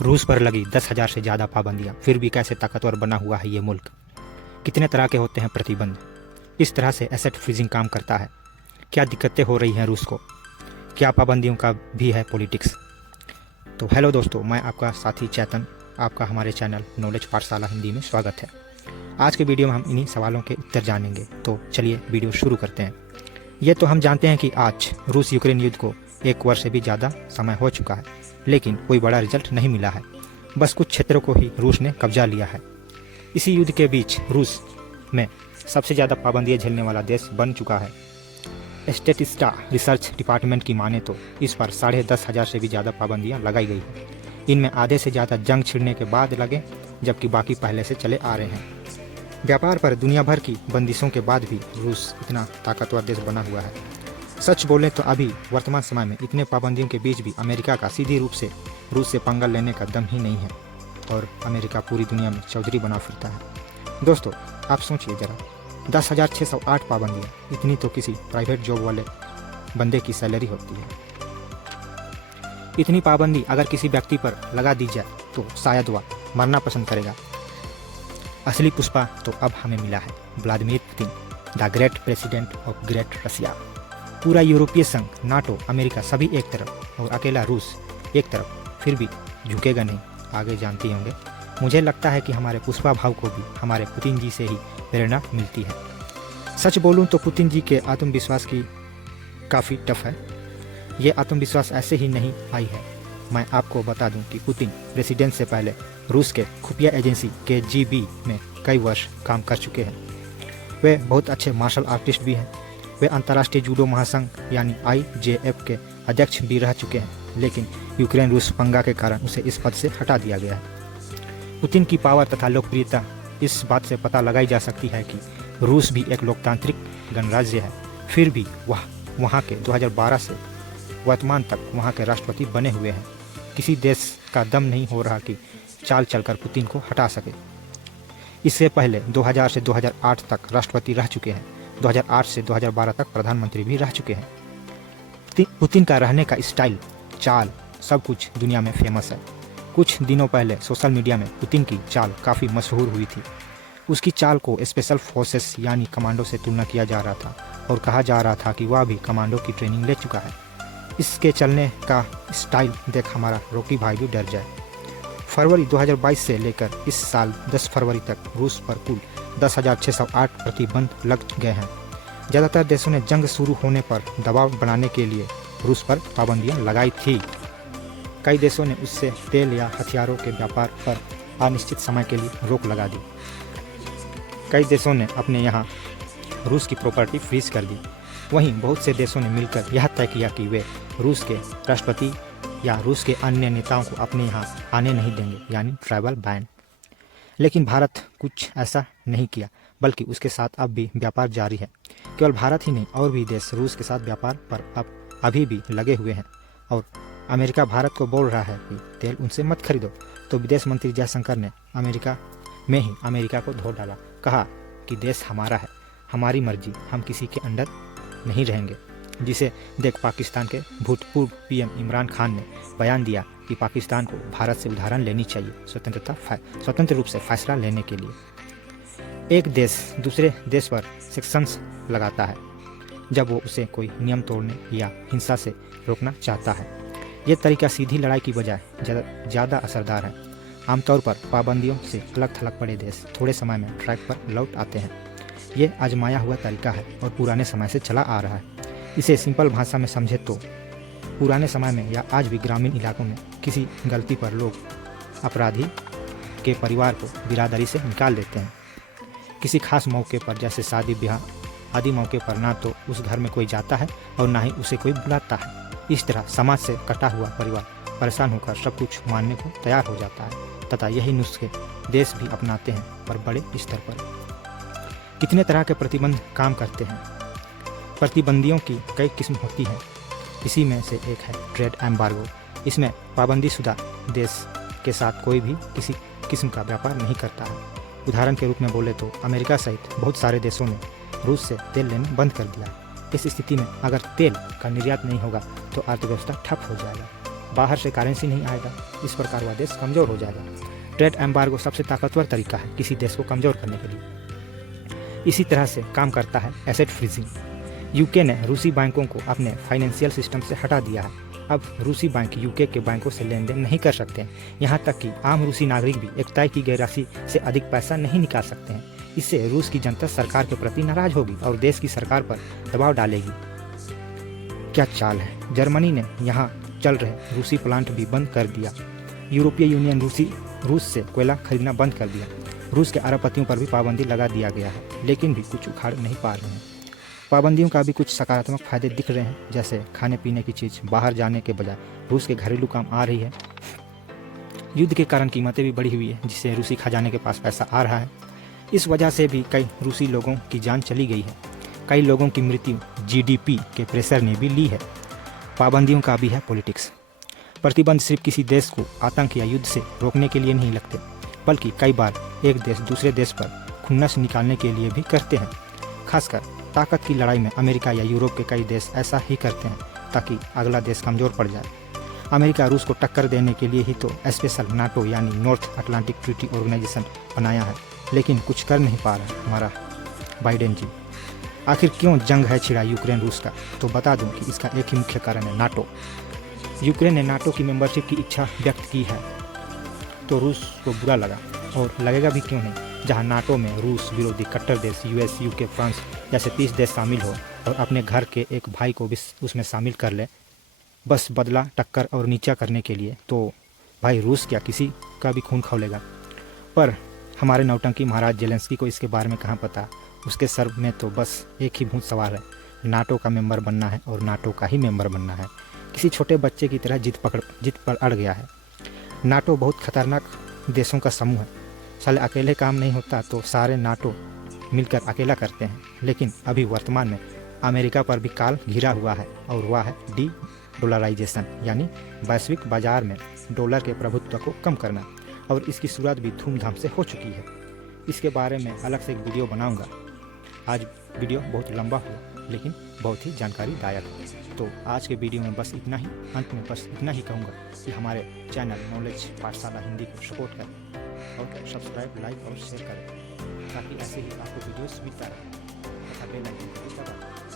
रूस पर लगी 10,000 से ज़्यादा पाबंदियाँ, फिर भी कैसे ताकतवर बना हुआ है ये मुल्क। कितने तरह के होते हैं प्रतिबंध, इस तरह से एसेट फ्रीजिंग काम करता है। क्या दिक्कतें हो रही हैं रूस को, क्या पाबंदियों का भी है पॉलिटिक्स। तो हेलो दोस्तों, मैं आपका साथी चेतन, आपका हमारे चैनल नॉलेज पाठशाला हिंदी में स्वागत है। आज के वीडियो में हम इन्हीं सवालों के उत्तर जानेंगे, तो चलिए वीडियो शुरू करते हैं। ये तो हम जानते हैं कि आज रूस यूक्रेन युद्ध को 1 वर्ष से भी ज़्यादा समय हो चुका है, लेकिन कोई बड़ा रिजल्ट नहीं मिला है। बस कुछ क्षेत्रों को ही रूस ने कब्जा लिया है। इसी युद्ध के बीच रूस में सबसे ज़्यादा पाबंदियाँ झेलने वाला देश बन चुका है। स्टेटिस्टा रिसर्च डिपार्टमेंट की माने तो इस पर 10,500 से भी ज़्यादा पाबंदियाँ लगाई गई हैं। इनमें आधे से ज़्यादा जंग छिड़ने के बाद लगे, जबकि बाकी पहले से चले आ रहे हैं। व्यापार पर दुनिया भर की बंदिशों के बाद भी रूस इतना ताकतवर देश बना हुआ है। सच बोलें तो अभी वर्तमान समय में इतने पाबंदियों के बीच भी अमेरिका का सीधी रूप से रूस से पंगा लेने का दम ही नहीं है, और अमेरिका पूरी दुनिया में चौधरी बना फिरता है। दोस्तों, आप सोचिए जरा, 10,608 पाबंदियाँ, इतनी तो किसी प्राइवेट जॉब वाले बंदे की सैलरी होती है। इतनी पाबंदी अगर किसी व्यक्ति पर लगा दी जाए तो शायद वह मरना पसंद करेगा। असली पुष्पा तो अब हमें मिला है, Vladimir Putin, the great president of great Russia. पूरा यूरोपीय संघ, नाटो, अमेरिका सभी एक तरफ और अकेला रूस एक तरफ, फिर भी झुकेगा नहीं। आगे जानते होंगे। मुझे लगता है कि हमारे पुष्पा भाव को भी हमारे पुतिन जी से ही प्रेरणा मिलती है। सच बोलूं तो पुतिन जी के आत्मविश्वास की काफ़ी टफ है। ये आत्मविश्वास ऐसे ही नहीं आई है। मैं आपको बता दूं कि पुतिन प्रेसिडेंट से पहले रूस के खुफिया एजेंसी KGB में कई वर्ष काम कर चुके हैं। वे बहुत अच्छे मार्शल आर्टिस्ट भी हैं। वे अंतर्राष्ट्रीय जूडो महासंघ यानी IJF के अध्यक्ष भी रह चुके हैं, लेकिन यूक्रेन रूस पंगा के कारण उसे इस पद से हटा दिया गया है। पुतिन की पावर तथा लोकप्रियता इस बात से पता लगाई जा सकती है कि रूस भी एक लोकतांत्रिक गणराज्य है, फिर भी वह वहाँ के 2012 से वर्तमान तक वहाँ के राष्ट्रपति बने हुए हैं। किसी देश का दम नहीं हो रहा कि चाल चलकर पुतिन को हटा सके। इससे पहले 2000 से 2008 तक राष्ट्रपति रह चुके हैं। 2008 से 2012 तक प्रधानमंत्री भी रह चुके हैं। पुतिन का रहने का स्टाइल, चाल, सब कुछ दुनिया में फेमस है। कुछ दिनों पहले सोशल मीडिया में पुतिन की चाल काफ़ी मशहूर हुई थी। उसकी चाल को स्पेशल फोर्सेस यानी कमांडो से तुलना किया जा रहा था और कहा जा रहा था कि वह भी कमांडो की ट्रेनिंग ले चुका है। इसके चलने का स्टाइल देख हमारा रॉकी भाई भी डर जाए। फरवरी 2022 से लेकर इस साल 10 फरवरी तक रूस पर कुल 10,608 प्रतिबंध लग गए हैं। ज़्यादातर देशों ने जंग शुरू होने पर दबाव बनाने के लिए रूस पर पाबंदियां लगाई थी। कई देशों ने उससे तेल या हथियारों के व्यापार पर अनिश्चित समय के लिए रोक लगा दी। कई देशों ने अपने यहाँ रूस की प्रॉपर्टी फ्रीज कर दी। वहीं बहुत से देशों ने मिलकर यह तय किया कि वे रूस के राष्ट्रपति या रूस के अन्य नेताओं को अपने यहाँ आने नहीं देंगे, यानी ट्रैवल बैन। लेकिन भारत कुछ ऐसा नहीं किया, बल्कि उसके साथ अब भी व्यापार जारी है। केवल भारत ही नहीं, और भी देश रूस के साथ व्यापार पर अभी भी लगे हुए हैं। और अमेरिका भारत को बोल रहा है कि तेल उनसे मत खरीदो, तो विदेश मंत्री जयशंकर ने अमेरिका में ही अमेरिका को धो डाला। कहा कि देश हमारा है, हमारी मर्जी, हम किसी के अंडर नहीं रहेंगे। जिसे देख पाकिस्तान के भूतपूर्व PM इमरान खान ने बयान दिया कि पाकिस्तान को भारत से उदाहरण लेनी चाहिए स्वतंत्र रूप से फैसला लेने के लिए। एक देश दूसरे देश पर सेक्शंस लगाता है जब वो उसे कोई नियम तोड़ने या हिंसा से रोकना चाहता है। ये तरीका सीधी लड़ाई की बजाय ज़्यादा असरदार है। आमतौर पर पाबंदियों से अलग थलग पड़े देश थोड़े समय में ट्रैक पर लौट आते हैं। ये आजमाया हुआ तरीका है और पुराने समय से चला आ रहा है। इसे सिंपल भाषा में समझे तो पुराने समय में या आज भी ग्रामीण इलाकों में किसी गलती पर लोग अपराधी के परिवार को बिरादरी से निकाल देते हैं। किसी खास मौके पर, जैसे शादी ब्याह आदि मौके पर, ना तो उस घर में कोई जाता है और ना ही उसे कोई बुलाता है। इस तरह समाज से कटा हुआ परिवार परेशान होकर सब कुछ मानने को तैयार हो जाता है, तथा यही नुस्खे देश भी अपनाते हैं, पर बड़े स्तर पर। कितने तरह के प्रतिबंध काम करते हैं। प्रतिबंधियों की कई किस्म होती हैं। इसी में से एक है ट्रेड एम्बार्गो। इसमें पाबंदीशुदा देश के साथ कोई भी किसी किस्म का व्यापार नहीं करता है। उदाहरण के रूप में बोले तो अमेरिका सहित बहुत सारे देशों ने रूस से तेल लेना बंद कर दिया। इस स्थिति में अगर तेल का निर्यात नहीं होगा तो अर्थव्यवस्था ठप हो जाएगा। बाहर से करेंसी नहीं आएगा, इस प्रकार वह देश कमज़ोर हो जाएगा। ट्रेड एम्बार्गो सबसे ताकतवर तरीका है किसी देश को कमज़ोर करने के लिए। इसी तरह से काम करता है एसेट फ्रीजिंग। यूके ने रूसी बैंकों को अपने फाइनेंशियल सिस्टम से हटा दिया है। अब रूसी बैंक यूके के बैंकों से लेन देन नहीं कर सकते हैं। यहाँ तक कि आम रूसी नागरिक भी एक तय की गई राशि से अधिक पैसा नहीं निकाल सकते हैं। इससे रूस की जनता सरकार के प्रति नाराज होगी और देश की सरकार पर दबाव डालेगी। क्या चाल है! जर्मनी ने यहाँ चल रहे रूसी प्लांट भी बंद कर दिया। यूरोपीय यूनियन रूस से कोयला खरीदना बंद कर दिया। रूस के अरबपतियों पर भी पाबंदी लगा दिया गया है, लेकिन भी कुछ उखाड़ नहीं पा रहे हैं। पाबंदियों का भी कुछ सकारात्मक फायदे दिख रहे हैं, जैसे खाने पीने की चीज़ बाहर जाने के बजाय रूस के घरेलू काम आ रही है। युद्ध के कारण कीमतें भी बढ़ी हुई है, जिससे रूसी खजाने के पास पैसा आ रहा है। इस वजह से भी कई रूसी लोगों की जान चली गई है। कई लोगों की मृत्यु जीडीपी के प्रेशर ने भी ली है। पाबंदियों का भी है पॉलिटिक्स। प्रतिबंध सिर्फ किसी देश को आतंक या युद्ध से रोकने के लिए नहीं लगते, बल्कि कई बार एक देश दूसरे देश पर खुन्नस निकालने के लिए भी करते हैं। खासकर ताकत की लड़ाई में अमेरिका या यूरोप के कई देश ऐसा ही करते हैं, ताकि अगला देश कमज़ोर पड़ जाए। अमेरिका रूस को टक्कर देने के लिए ही तो स्पेशल नाटो यानी नॉर्थ अटलांटिक ट्रीटी ऑर्गेनाइजेशन बनाया है, लेकिन कुछ कर नहीं पा रहा हमारा बाइडेन जी। आखिर क्यों जंग है छिड़ा यूक्रेन रूस का? तो बता दूं कि इसका एक ही मुख्य कारण है, नाटो। यूक्रेन ने नाटो की मेंबरशिप की इच्छा व्यक्त की है, तो रूस को बुरा लगा, और लगेगा भी क्यों नहीं। जहां नाटो में रूस विरोधी कट्टर देश यूएस, यूके, फ्रांस जैसे 30 देश शामिल हो और अपने घर के एक भाई को भी उसमें शामिल कर ले, बस बदला, टक्कर और नीचा करने के लिए, तो भाई रूस क्या किसी का भी खून खौलेगा। पर हमारे नौटंकी महाराज जेलेंस्की को इसके बारे में कहाँ पता। उसके सर में तो बस एक ही भूत सवार है, नाटो का मेंबर बनना है और नाटो का ही मेंबर बनना है। किसी छोटे बच्चे की तरह जिद पर अड़ गया है। नाटो बहुत खतरनाक देशों का समूह है। साले अकेले काम नहीं होता तो सारे नाटो मिलकर अकेला करते हैं। लेकिन अभी वर्तमान में अमेरिका पर भी काल घिरा हुआ है, और वह है डी डॉलराइजेशन, यानी वैश्विक बाजार में डॉलर के प्रभुत्व को कम करना। और इसकी शुरुआत भी धूमधाम से हो चुकी है। इसके बारे में अलग से एक वीडियो बनाऊंगा। आज वीडियो बहुत लंबा हुआ, लेकिन बहुत ही जानकारीदायक है। तो आज के वीडियो में बस इतना ही। अंत में बस इतना ही कहूँगा कि हमारे चैनल नॉलेज पाठशाला हिंदी को सपोर्ट करें और सब्सक्राइब, लाइक और शेयर करें, ताकि ऐसे ही आपको वीडियोस मिलता रहे। बेल आइकन को दबाएं।